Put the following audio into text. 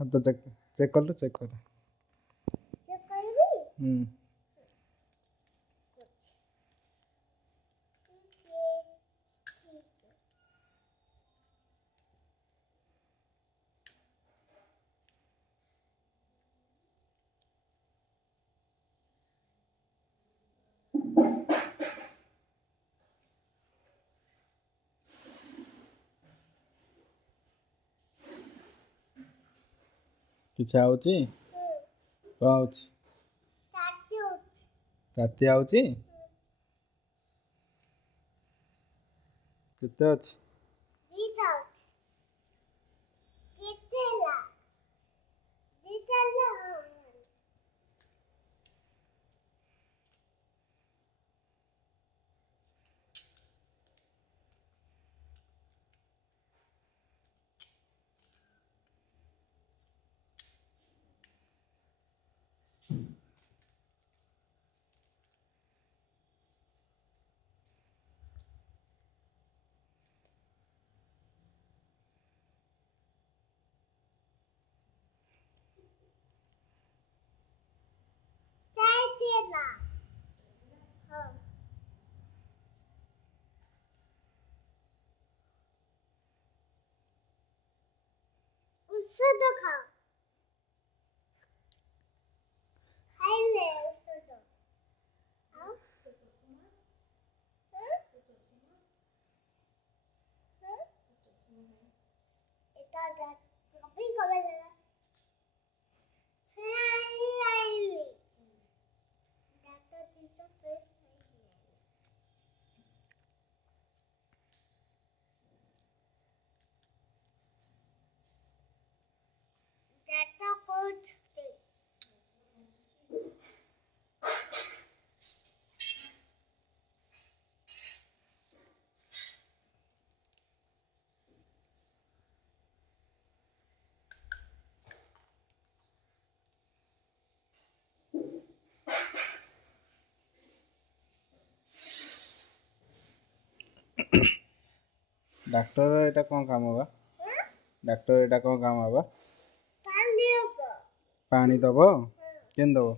हाथ check check कर लो check कर। चेक करबी किछ आउची कौन आउची ताती होछ राती आउची केते अछि दीदा होछ केतेला दीदा चाय देना हां उससे दिखा खाइले उससे दो आओ এটা কপি কবে দেনা ডাক্তার দিতে ফেস डाटा कोड दे डॉक्टर एटा कौन काम होगा डॉक्टर एटा कौन काम होगा पानी होगा पानी दबो केन दबो